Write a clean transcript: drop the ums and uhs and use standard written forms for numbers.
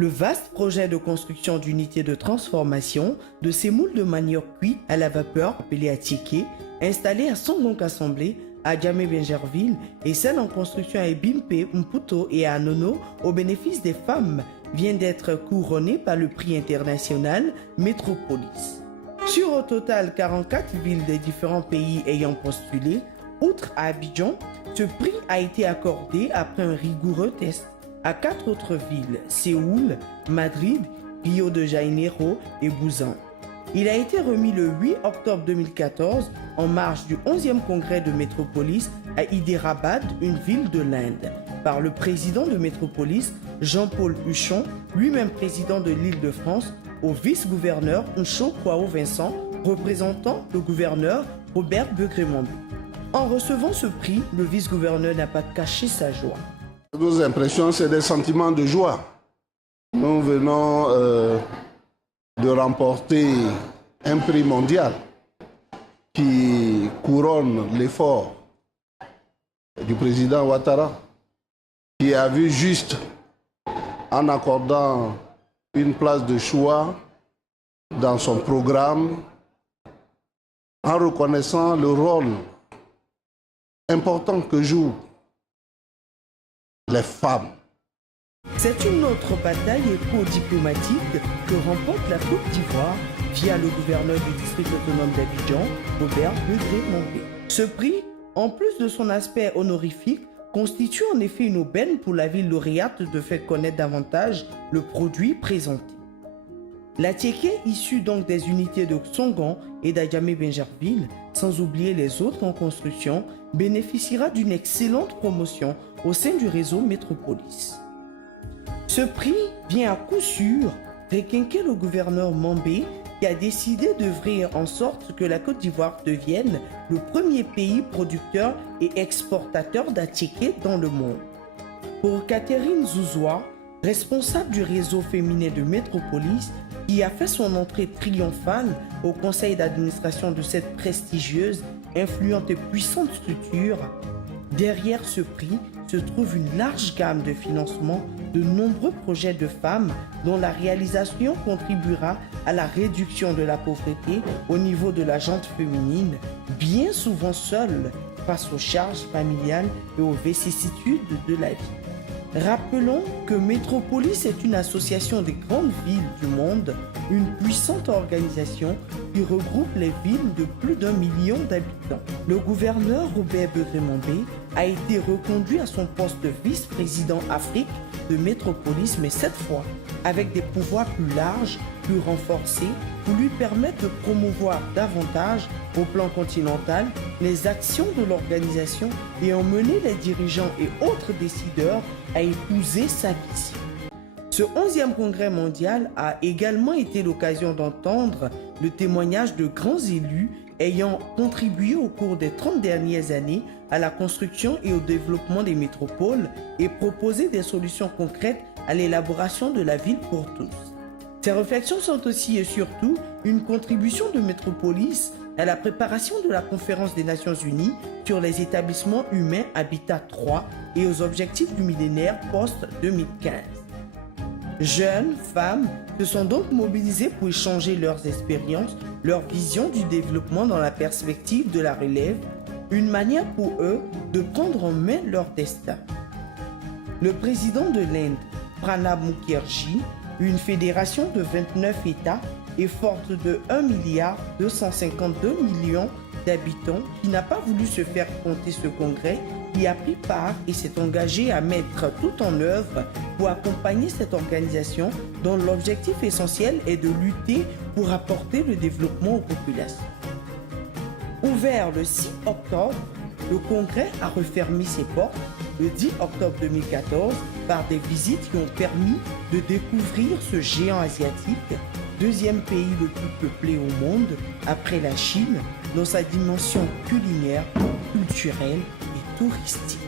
Le vaste projet de construction d'unités de transformation de ces moules de manioc cuit à la vapeur appelés Atiké, installés à Songong Assemblée, à Djamé-Bingerville et celle en construction à Ebimpe, Mputo et à Nono au bénéfice des femmes vient d'être couronné par le prix international Métropolis. Sur au total 44 villes des différents pays ayant postulé, outre à Abidjan, ce prix a été accordé après un rigoureux test à 4 autres villes, Séoul, Madrid, Rio de Janeiro et Busan. Il a été remis le 8 octobre 2014 en marge du 11e congrès de Métropolis à Hyderabad, une ville de l'Inde, par le président de Métropolis, Jean-Paul Huchon, lui-même président de l'Île-de-France, au vice-gouverneur Ncho Kwao Vincent, représentant le gouverneur Robert Begré-Mambi. En recevant ce prix, le vice-gouverneur n'a pas caché sa joie. Nos impressions, c'est des sentiments de joie. Nous venons de remporter un prix mondial qui couronne l'effort du président Ouattara, qui a vu juste en accordant une place de choix dans son programme, en reconnaissant le rôle important que jouent les femmes. C'est une autre bataille éco-diplomatique que remporte la Côte d'Ivoire via le gouverneur du district autonome d'Abidjan, Robert Begré-Mambi. Ce prix, en plus de son aspect honorifique, constitue en effet une aubaine pour la ville lauréate de faire connaître davantage le produit présenté. L'Atiké, issu donc des unités de Songong et d'Adjamé-Bingerville, sans oublier les autres en construction, bénéficiera d'une excellente promotion au sein du réseau Métropolis. Ce prix vient à coup sûr réquinquer le gouverneur Mambé qui a décidé d'œuvrer en sorte que la Côte d'Ivoire devienne le premier pays producteur et exportateur d'Atiké dans le monde. Pour Catherine Zouzoua, responsable du réseau féminin de Métropolis, qui a fait son entrée triomphale au conseil d'administration de cette prestigieuse, influente et puissante structure, derrière ce prix se trouve une large gamme de financement de nombreux projets de femmes dont la réalisation contribuera à la réduction de la pauvreté au niveau de la gente féminine, bien souvent seule face aux charges familiales et aux vicissitudes de la vie. Rappelons que Métropolis est une association des grandes villes du monde, une puissante organisation qui regroupe les villes de plus d'1 million d'habitants. Le gouverneur Robert Begré-Mambi a été reconduit à son poste de vice-président Afrique de Métropolis, mais cette fois avec des pouvoirs plus larges, plus renforcés, pour lui permettre de promouvoir davantage au plan continental les actions de l'organisation et emmener les dirigeants et autres décideurs à épouser sa vision. Ce 11e congrès mondial a également été l'occasion d'entendre le témoignage de grands élus ayant contribué au cours des 30 dernières années à la construction et au développement des métropoles et proposer des solutions concrètes à l'élaboration de la ville pour tous. Ces réflexions sont aussi et surtout une contribution de Métropolis à la préparation de la conférence des Nations Unies sur les établissements humains Habitat 3 et aux objectifs du millénaire post-2015. Jeunes, femmes se sont donc mobilisées pour échanger leurs expériences, leur vision du développement dans la perspective de la relève, une manière pour eux de prendre en main leur destin. Le président de l'Inde, Pranab Mukherjee, une fédération de 29 États et forte de 1,252 milliard d'habitants qui n'a pas voulu se faire compter ce congrès, y a pris part et s'est engagé à mettre tout en œuvre pour accompagner cette organisation dont l'objectif essentiel est de lutter pour apporter le développement aux populations. Ouvert le 6 octobre, le congrès a refermé ses portes le 10 octobre 2014 par des visites qui ont permis de découvrir ce géant asiatique, deuxième pays le plus peuplé au monde après la Chine, dans sa dimension culinaire, culturelle et touristique.